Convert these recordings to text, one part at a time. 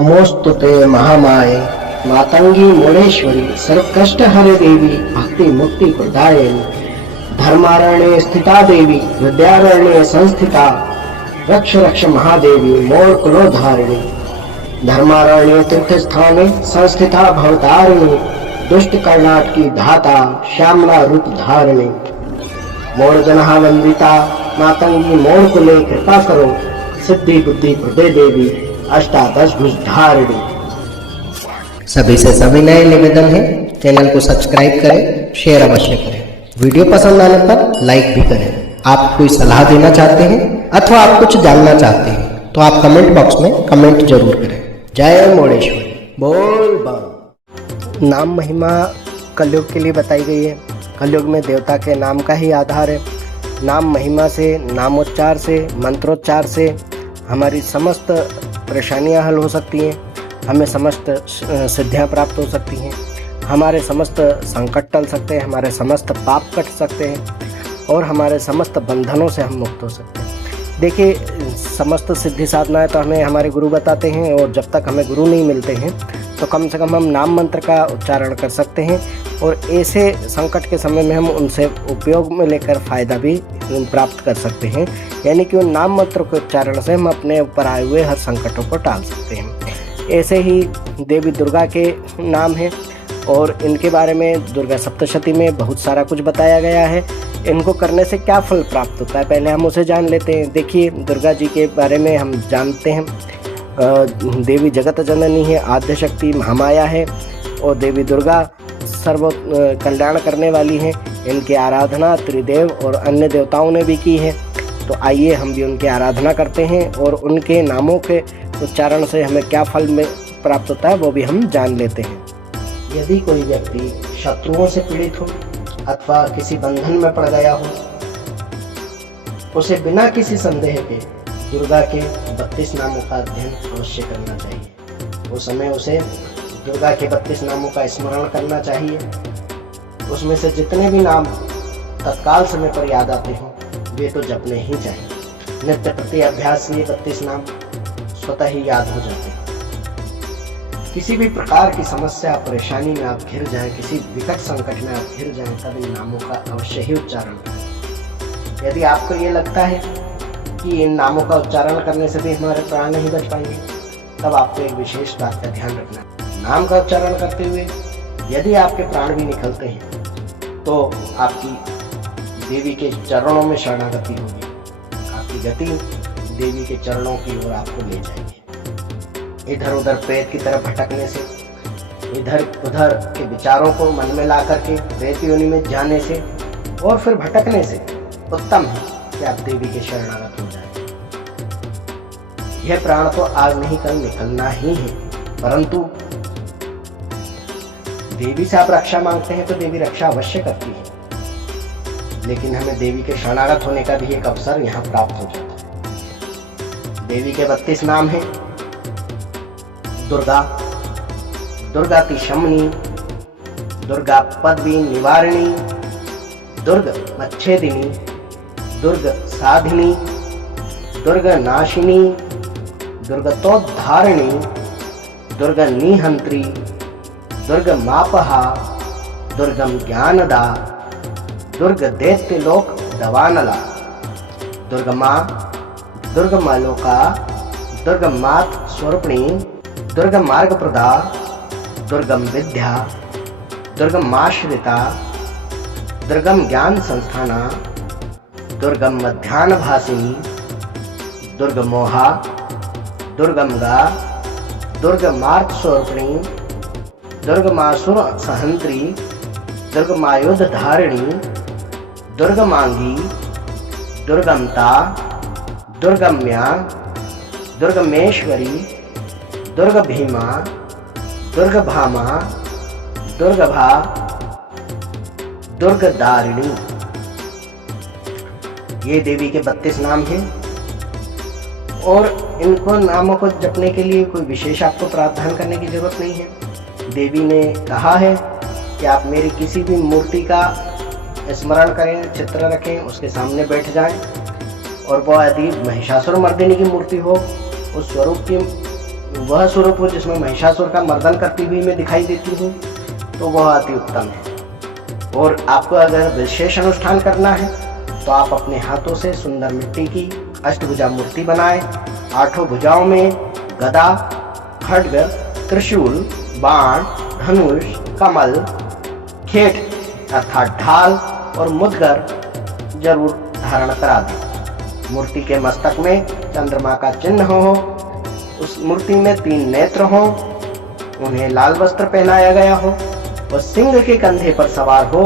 नमोस्तुते महामाये मातंगी मुनेश्वरी सर्वकष्ट हरे देवी भक्ति मुक्ति प्रदायिनी धर्मारण्ये स्थिता देवी विद्यारण्ये संस्थिता रक्ष रक्ष महादेवी मोर कुलोधारिणी धर्मारण्य तीर्थ स्थाने संस्थिता भवतारिणी दुष्ट कर्णाट की धाता श्यामला रूप धारिणी मोर जनहा वंदिता मातंगी मोर कुले कृपा करो सिद्धि बुद्धि प्रदे देवी अष्टादश भुज धारिणी। सभी से सविनय निवेदन है, चैनल को सब्सक्राइब करें, शेयर अवश्य करें, वीडियो पसंद आने पर लाइक भी करें। आप कोई सलाह देना चाहते हैं अथवा आप कुछ जानना चाहते हैं तो आप कमेंट बॉक्स में कमेंट जरूर करें। जय मोड़ेश्वरी बोल बम। नाम महिमा कलयुग के लिए बताई गई है। कलयुग में देवता के नाम का ही आधार है। नाम महिमा से, नामोच्चार से, मंत्रोच्चार से हमारी समस्त परेशानियां हल हो सकती हैं, हमें समस्त सिद्धियां प्राप्त हो सकती हैं, हमारे समस्त संकट टल सकते हैं, हमारे समस्त पाप कट सकते हैं और हमारे समस्त बंधनों से हम मुक्त हो सकते हैं। देखिए, समस्त सिद्धि साधनाएं तो हमें हमारे गुरु बताते हैं और जब तक हमें गुरु नहीं मिलते हैं तो कम से कम हम नाम मंत्र का उच्चारण कर सकते हैं और ऐसे संकट के समय में हम उनसे उपयोग में लेकर फ़ायदा भी प्राप्त कर सकते हैं। यानी कि उन नाम मंत्र के उच्चारण से हम अपने ऊपर आए हुए हर संकटों को टाल सकते हैं। ऐसे ही देवी दुर्गा के नाम हैं और इनके बारे में दुर्गा सप्तशती में बहुत सारा कुछ बताया गया है। इनको करने से क्या फल प्राप्त होता है, पहले हम उसे जान लेते हैं। देखिए, दुर्गा जी के बारे में हम जानते हैं, देवी जगत जननी है, आद्य शक्ति महामाया है और देवी दुर्गा सर्व कल्याण करने वाली हैं। इनकी आराधना त्रिदेव और अन्य देवताओं ने भी की है। तो आइए हम भी उनकी आराधना करते हैं और उनके नामों के उच्चारण से हमें क्या फल में प्राप्त होता है वो भी हम जान लेते हैं। यदि कोई व्यक्ति शत्रुओं से पीड़ित हो अथवा किसी बंधन में पड़ गया हो, उसे बिना किसी संदेह के दुर्गा के 32 नामों का अध्ययन अवश्य करना चाहिए। उस समय उसे दुर्गा के 32 नामों का स्मरण करना चाहिए। उसमें से जितने भी नाम तत्काल समय पर याद आते हों वे तो जपने ही चाहिए। नित्य प्रति अभ्यास से ये 32 नाम स्वतः ही याद हो जाते हैं। किसी भी प्रकार की समस्या परेशानी में आप घिर जाएं, किसी विकट संकट में आप घिर जाएं, तब इन नामों का अवश्य ही उच्चारण करें। यदि आपको ये लगता है कि इन नामों का उच्चारण करने से भी हमारे प्राण नहीं बच पाएंगे, तब आपको एक विशेष बात का ध्यान रखना है। नाम का उच्चारण करते हुए यदि आपके प्राण भी निकलते हैं तो आपकी देवी के चरणों में शरणागति होगी। आपकी गति देवी के चरणों की ओर आपको ले जाएगी। इधर उधर प्रेत की तरफ भटकने से, इधर उधर के विचारों को मन में ला करके प्रेत योनि में जाने से और फिर भटकने से उत्तम है कि आप देवी के शरणागत हो जाएं। यह प्राण तो आज नहीं कल निकलना ही है, परंतु देवी से आप रक्षा मांगते हैं तो देवी रक्षा अवश्य करती है। लेकिन हमें देवी के शरणागत होने का भी एक अवसर यहाँ प्राप्त हो जाता है। देवी के 32 नाम हैं। दुर्गा, दुर्गा की शमनी, दुर्गा पदवी निवारिणी, दुर्ग मच्छेदिनी, दुर्ग साधिनी, दुर्ग नाशिनी, दुर्गतोद्धारिणी, दुर्ग निहंत्री, दुर्ग मापहा, दुर्गम ज्ञानदा, दुर्ग दैत्यलोक दवानला, दुर्ग माँ, दुर्ग मालोका, दुर्ग मात स्वरूपिणी, दुर्ग मार्ग प्रदा, दुर्गम विद्या, दुर्गम माश्रिता, दुर्गम ज्ञान संस्थाना, दुर्गम मध्यान्ह भासिनी, दुर्ग मोहा, दुर्गम गा, दुर्ग मार्ग स्वरूपिणी, दुर्ग मासुर सहंत्री, दुर्ग मायुध धारिणी, दुर्ग मांगी, दुर्गमता, दुर्गम्या, दुर्गमेश्वरी, दुर्ग भीमा, दुर्ग भामा, दुर्ग भा, दुर्ग दारिणी। ये देवी के 32 नाम हैं और इनको नामों को जपने के लिए कोई विशेष आपको प्रावधान करने की जरूरत नहीं है। देवी ने कहा है कि आप मेरी किसी भी मूर्ति का स्मरण करें, चित्र रखें, उसके सामने बैठ जाएं और वह यदि महिषासुर मर्दिनी की मूर्ति हो, उस स्वरूप की वह स्वरूप हो जिसमें महिषासुर का मर्दन करती हुई मैं दिखाई देती हूँ, तो वह अति उत्तम है। और आपको अगर विशेष अनुष्ठान करना है तो आप अपने हाथों से सुंदर मिट्टी की अष्टभुजा मूर्ति बनाएं। 8 भुजाओं में गदा, खड्ग, त्रिशूल, बाण, धनुष, कमल, खेट अर्थात ढाल और मुद्गर जरूर धारण करा दें। मूर्ति के मस्तक में चंद्रमा का चिन्ह हो, उस मूर्ति में 3 नेत्र हो, उन्हें लाल वस्त्र पहनाया गया हो, वह सिंह के कंधे पर सवार हो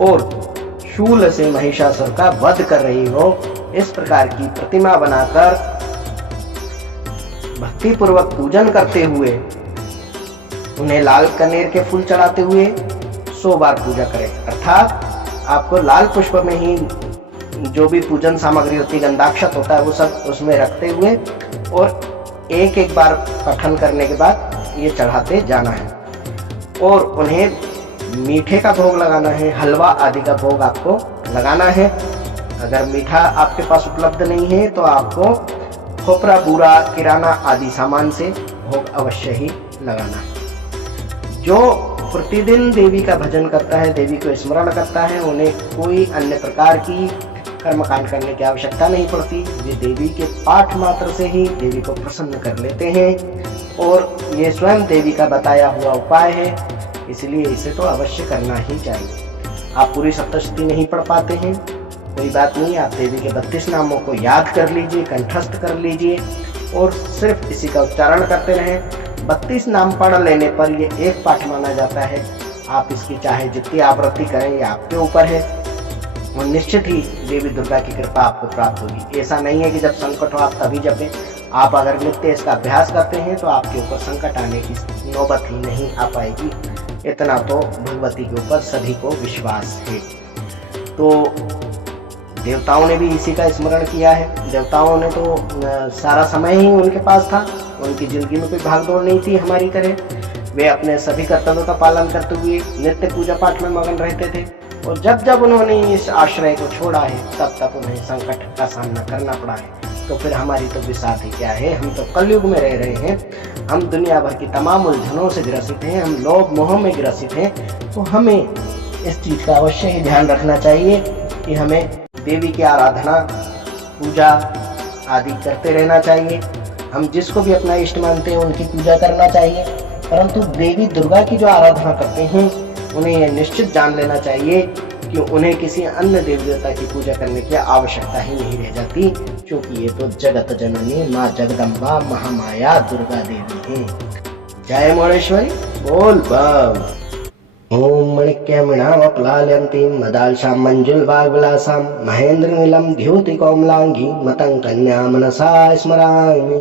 और शूल से महिषासुर का वध कर रही हो। इस प्रकार की प्रतिमा बनाकर भक्ति पूर्वक पूजन करते हुए, उन्हें लाल कनेर के फूल चढ़ाते हुए 100 बार पूजा करें। अर्थात आपको लाल पुष्प में ही जो भी पूजन सामग्री होती है, गंधाक्षत होता है, वो सब उसमें रखते हुए और एक बार पठन करने के बाद ये चढ़ाते जाना है। और उन्हें मीठे का भोग लगाना है, हलवा आदि का भोग आपको लगाना है। अगर मीठा आपके पास उपलब्ध नहीं है तो आपको खोपरा, बूरा, किराना आदि सामान से भोग अवश्य ही लगाना है। जो प्रतिदिन देवी का भजन करता है, देवी को स्मरण करता है, उन्हें कोई अन्य प्रकार की कर्मकांड करने की आवश्यकता नहीं पड़ती। वे देवी के पाठ मात्र से ही देवी को प्रसन्न कर लेते हैं और ये स्वयं देवी का बताया हुआ उपाय है, इसलिए इसे तो अवश्य करना ही चाहिए। आप पूरी सप्तशती नहीं पढ़ पाते हैं, कोई बात नहीं, आप देवी के 32 नामों को याद कर लीजिए, कंठस्थ कर लीजिए और सिर्फ इसी का उच्चारण करते रहें। 32 नाम पढ़ लेने पर ये एक पाठ माना जाता है। आप इसकी चाहे जितनी आवृत्ति करें, ये आपके ऊपर है और निश्चित ही देवी दुर्गा की कृपा आपको प्राप्त होगी। ऐसा नहीं है कि जब संकट हो आप तभी जपें। आप अगर नित्य इसका अभ्यास करते हैं तो आपके ऊपर संकट आने की नौबत ही नहीं आ पाएगी। इतना तो भगवती के ऊपर सभी को विश्वास है। तो देवताओं ने भी इसी का स्मरण किया है। देवताओं ने तो सारा समय ही उनके पास था, उनकी जिंदगी में कोई भागदौड़ नहीं थी हमारी तरह। वे अपने सभी कर्तव्यों का पालन करते हुए नित्य पूजा पाठ में मगन रहते थे और जब जब उन्होंने इस आश्रय को छोड़ा है तब तक उन्हें संकट का सामना करना पड़ा है। तो फिर हमारी तो विसात ही क्या है, हम तो कलयुग में रह रहे हैं, हम दुनिया भर की तमाम उलझनों से ग्रसित हैं, हम लोभ मोह में ग्रसित हैं। तो हमें इस चीज का अवश्य ही ध्यान रखना चाहिए कि हमें देवी की आराधना, पूजा आदि करते रहना चाहिए। हम जिसको भी अपना इष्ट मानते हैं उनकी पूजा करना चाहिए, परंतु देवी दुर्गा की जो आराधना करते हैं उन्हें यह निश्चित जान लेना चाहिए कि उन्हें किसी अन्य देवी देवता की पूजा करने की आवश्यकता ही नहीं रह जाती, क्योंकि ये तो जगत जननी माँ जगदम्बा महामाया दुर्गा देवी है। जय मोरेश्वरी, बोल बम। ओम मणिक्यमणावक्लाल्यन्तीं मदालसां मंजुलवाग्विलासां महेन्द्रनीलं द्युतिकोमलांगी मतं कन्या मनसा स्मरामि।